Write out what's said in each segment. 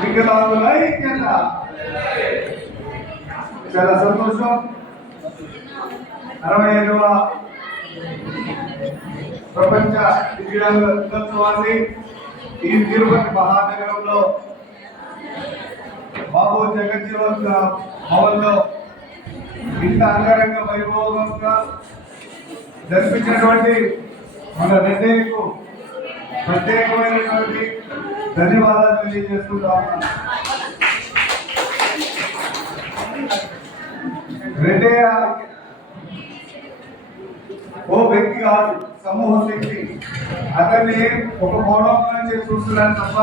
వికలాంగుల ఐక్యత చాలా సంతోషం. అరవై ఐదవ ప్రపంచ దివ్యాంగుల దినోత్సవాన్ని ఈ తిరుపతి మహానగరంలో బాబు జగజ్జీవన్ భవన్లో ఇంత అంగరంగ వైభవంగా జరిపించినటువంటి మన నిర్ణయకు ప్రత్యేకమైనటువంటి ధన్యవాదాలు తెలియజేసుకుంటా ఉన్నాను రెడ్డయ్య ఓ వ్యక్తి కాదు సమూహ శక్తి. అతన్ని ఒక కోణం నుంచి చూస్తున్నాను తప్ప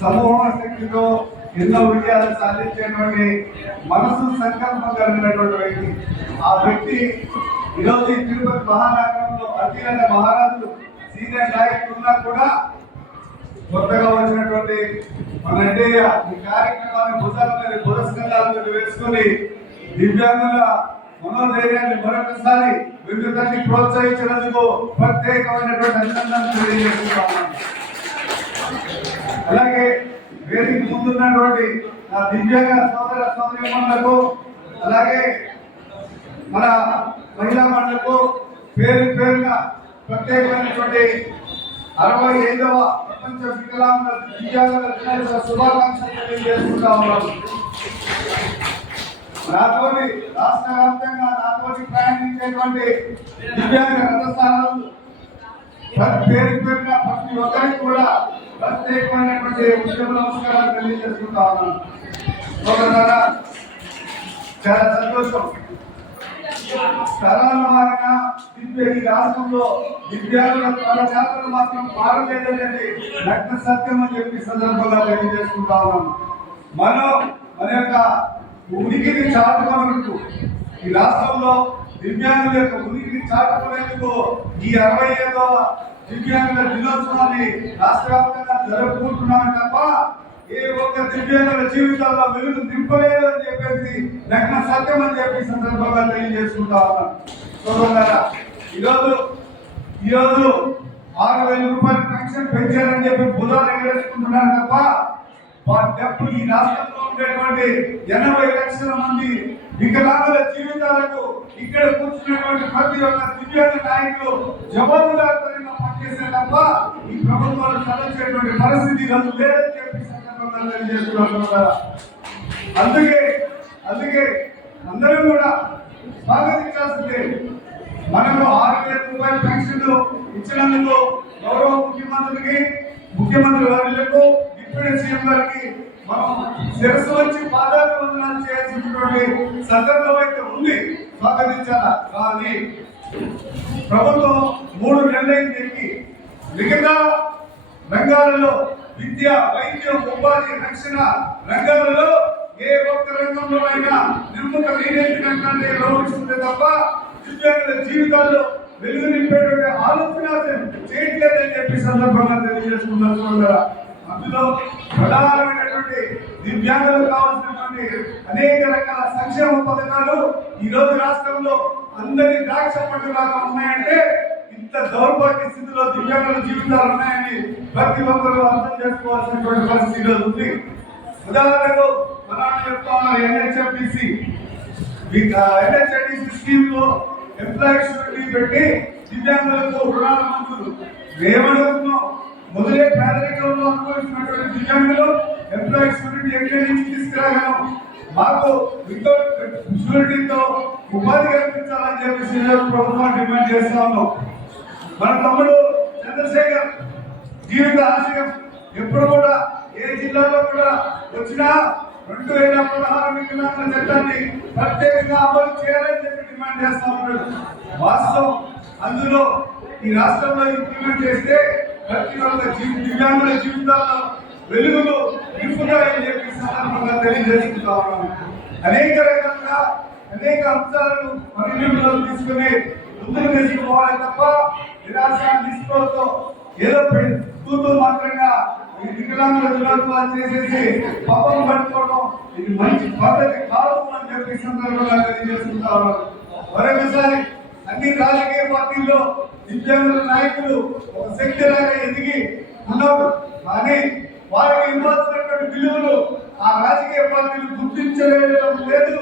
సమూహ శక్తితో ఎన్నో విజయాలు సాధించేటువంటి మనసు సంకల్పం కలిగినటువంటి వ్యక్తి. ఆ వ్యక్తి ఈరోజు తిరుపతి మహానగరంలో అఖిలంగా మహారాజులు సీనియర్ నాయకులు ఉన్నా కూడా కొత్తగా వచ్చినటువంటి మన ఎన్డీఏ ఈ కార్యక్రమాన్ని భుజాల మీద వేసుకుని దివ్యాంగుల మనోధైర్యాన్ని మరొకసారి విద్యుత్ని ప్రోత్సహించినందుకు ప్రత్యేకమైనటువంటి అభినందనలు తెలియజేస్తున్నాను. అలాగే వేదిక ముందున్నటువంటి నా దివ్యాంగ సోదర సోదరిమణులకు అలాగే మన మహిళా మండలకు పేరు పేరుగా ప్రత్యేకమైనటువంటి అరవై ఐదవ ప్రపంచ వికలాంగుల దివ్యాంగుల దినోత్సవ శుభాకాంక్షలు తెలియజేసుకుంటా ఉన్నాను నాతోటి రాష్ట్ర వ్యాప్తంగా నాతోటి ప్రయాణించేటువంటి దివ్యాంగ రథస్థానాలు ప్రతి పేరు పేరున ప్రతి ఒక్కరికి కూడా ప్రత్యేకమైనటువంటి ఉద్యమ నమస్కారాలు తెలియజేసుకుంటా ఉన్నాను. చాలా సంతోషం. తరాల మారిన ఈ రాష్ట్రంలో దివ్యాంగుల తన మాత్రం మారలేదనేది నగ్న సత్యం అని చెప్పి సందర్భంగా తెలియజేసుకుంటా ఉన్నాను మనం మన యొక్క ఉనికిని చాటుకున్నందుకు ఈ రాష్ట్రంలో దివ్యాంగుల యొక్క ఉనికిని చాటుకునేందుకు ఈ అరవై ఐదవ దివ్యాంగుల దినోత్సవాన్ని రాష్ట్ర వ్యాప్తంగా జరుపుకుంటున్నాను తప్ప ఏ ఒక్క దివ్యాంగుల జీవితాల్లో వెలుగు నింపలేదు అని చెప్పేసి నగ్న సత్యం అని చెప్పి సందర్భంగా తెలియజేసుకుంటా ఉన్నాను ఈరోజు ఈరోజు ఆరు వేల రూపాయల పెన్షన్ పెంచారని చెప్పి బుధాలు ఎగరేసుకుంటున్నారు తప్ప డబ్బు ఈ రాష్ట్రంలో ఉండేటువంటి ఎనభై లక్షల మంది వికలాంగుల జీవితాలకు ఇక్కడ కూర్చున్నటువంటి ప్రతి ఒక్క దివ్యాంగ నాయకులు జవాబుదారితనంగా పనిచేసే తప్ప ఈ ప్రభుత్వాలు తలచేటువంటి పరిస్థితి ఈరోజు లేదని చెప్పి తెలియజేస్తున్నాను అందుకే అందుకే అందరూ కూడా స్వాగతించాల్సిందే. మనము ఆరు వేల రూపాయల పెన్షన్ ఇచ్చినందుకు గౌరవ ముఖ్యమంత్రికి ముఖ్యమంత్రి వారికి డిప్యూటీ సీఎం గారికి మనం శిరస్సు వచ్చి పాదాలు వందనాలు చేయాల్సినటువంటి సందర్భం అయితే ఉంది. స్వాగతించాలా. కానీ ప్రభుత్వం మూడు నెలలైంది ఎక్కి. మిగతా రంగాలలో విద్య వైద్యం ఉపాధి రక్షణ రంగాలలో ఏ ఒక్క రంగంలో అయినా నిర్ముఖ నీరేంటి రంగాన్ని తప్ప దివ్యాంగుల జీవితాల్లో వెలుగు నింపేటువంటి ఆలోచన చేయట్లేదని చెప్పి సందర్భంగా తెలియజేసుకున్నారు సోదరా. అందులో ప్రధానమైనటువంటి దివ్యాంగులకు కావాల్సినటువంటి అనేక రకాల సంక్షేమ పథకాలు ఈ రోజు రాష్ట్రంలో అందరి ద్రాక్ష పండుగలాగా ఉన్నాయంటే దౌర్భాగ్య స్థితిలో దివ్యాంగుల జీవితాలు ఉన్నాయని ప్రతి ఒక్కరూ అర్థం చేసుకోవాల్సినటువంటి పరిస్థితి ఉంది. ఉదాహరణకు మనం చెప్తా ఉన్నారు ఎన్హెచ్ఎండిసి ఎన్హెచ్ఎండిసి స్కీమ్లో ఎంప్లాయీస్ పెట్టి దివ్యాంగులకు రుణాలు మంజూరు. ఏమడుగుతున్నాం మొదలే పేదరికంలో అనుభవిస్తున్నటువంటి దివ్యాంగులు ఎంప్లాయీస్ ఎక్కడి నుంచి తీసుకురాగలం? మాకు వితౌట్ షూరిటీతో ఉపాధి కల్పించాలని చెప్పేసి ప్రభుత్వం డిమాండ్ చేస్తా ఉన్నాం. మన తమ్ముడు చంద్రశేఖర్ జీవిత ఆశయం ఎప్పుడు కూడా ఏ జిల్లాలో కూడా వచ్చినా రెండు వేల పదహారు వికలాంగుల చట్టాన్ని ప్రత్యేకంగా అమలు చేయాలని చెప్పి డిమాండ్ చేస్తా ఉన్నాడు. వాస్తవం అందులో ఈ రాష్ట్రంలో ఇంప్లిమెంట్ చేస్తే ప్రతి ఒక్క దివ్యాంగుల జీవితాల్లో వెలుగులు నింపుతాయని చెప్పి ఈ సందర్భంగా తెలియజేసుకుంటా ఉన్నాను. అనేక రకంగా అనేక అంశాలను పరిగణలో తీసుకుని ముందుకు తీసుకుపోవాలి తప్ప నిరాశ నిస్పృహతో ఏదో తూతూ మాత్రంగా వికలాంగుల చేసేసి పాపం పట్టుకోవడం ఇది మంచి పద్ధతి కాదు అని చెప్పి సందర్భంగా తెలియజేసుకుంటా మరొకసారి అన్ని రాజకీయ పార్టీల్లో దివ్యాంగుల నాయకులు ఒక శక్తి లాగా ఎదిగి ఉన్నారు. కానీ వారికి ఇవ్వాల్సినటువంటి విలువలు ఆ రాజకీయ పార్టీలు గుర్తించలేడం లేదు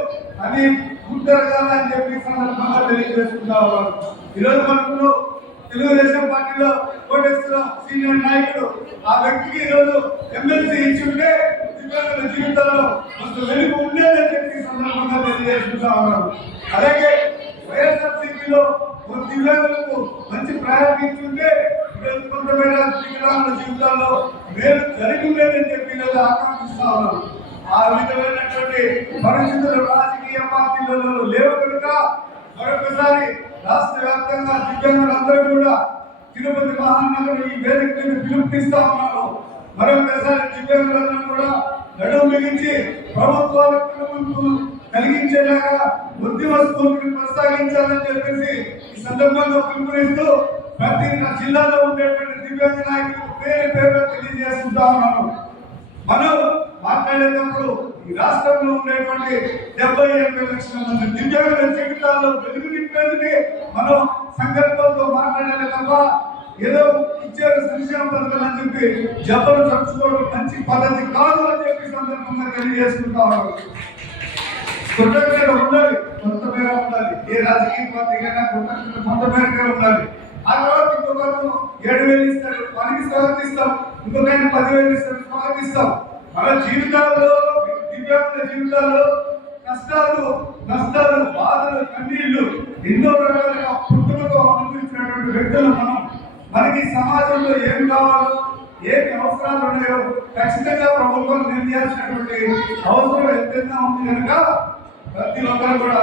అని గుర్తెరగాలని చెప్పి సందర్భంగా తెలియజేసుకుంటా ఉన్నాను. ఈరోజు మనకు తెలుగుదేశం పార్టీలో ఓటేస్తున్న సీనియర్ నాయకుడు ఆ వ్యక్తికి ఈరోజు ఎమ్మెల్సీ ఇచ్చుంటే దివ్యాంగుల జీవితంలో కొంత వెలుగు ఉండేదని చెప్పి సందర్భంగా తెలియజేసుకుంటా ఉన్నారు అలాగే వైఎస్ఆర్సీపీలో ఒక దివ్యాంగులకు మంచి ప్రయాణం ఇచ్చుంటే కొంతమైన దివ్యాంగుల జీవితాల్లో మేలు జరిగి ఉండేదని చెప్పి ఈరోజు ఆకాంక్షిస్తా ఉన్నారు ఆ విధమైనటువంటి పరిస్థితులు రాజకీయ పార్టీలలో లేవు కనుక మరొకసారి రాష్ట్ర వ్యాప్తంగా దివ్యాంగులందరూ కూడా తిరుపతి మహానగరం ఈ వేదిక మీద పిలుపునిస్తా ఉన్నారు. మరొకసారి దివ్యాంగులందరూ కూడా నడుము మిగించి ప్రభుత్వాలకు కలిగించేలాగా వృద్ధి వస్తువులను కొనసాగించాలని చెప్పేసి ఈ సందర్భంగా పిలుపునిస్తూ ప్రతి జిల్లాలో ఉండేటువంటి దివ్యాంగ నాయకులు పేరు పేరు తెలియజేస్తుంటా ఉన్నాను. మనం మాట్లాడేటప్పుడు ఈ రాష్ట్రంలో ఉండేటువంటి డెబ్బై ఎనభై లక్షల మంది దివ్యాంగుల జీవితాల్లో వెలుగుని నింపేందుకే మనం సంకల్పంతో మాట్లాడాలి తప్ప ఏదో ఇచ్చారు సంక్షేమ పథకాలు అని చెప్పి జబ్బలు చచ్చుకోవడం మంచి పద్ధతి కాదు అని చెప్పి సందర్భంగా తెలియజేసుకుంటా ఉన్నాం కృతజ్ఞత ఉండాలి కొంత మేర ఉండాలి. ఏ రాజకీయ పార్టీకైనా కృతజ్ఞత కొంత మేరకే ఉండాలి. ఆ తర్వాత ఇంకొకరు ఏడు వేలు ఇస్తారు వారికి స్వాగతిస్తాం ఆయన పదివేలు ఇస్తారు స్వాగతిస్తాం మన జీవితాల్లో దివ్యాంగుల జీవితాల్లో కష్టాలు నష్టాలు బాధలు కన్నీళ్ళు ఎన్నో రకాలుగా పుట్టుకతో అనుభవించినటువంటి వ్యక్తులు మనం. మనకి సమాజంలో ఏం కావాలో ఏమి అవసరాలు ఉన్నాయో ఖచ్చితంగా ప్రభుత్వం నిర్ణయించినటువంటి అవసరం ఎంతైనా ఉంది కనుక ప్రతి ఒక్కరు కూడా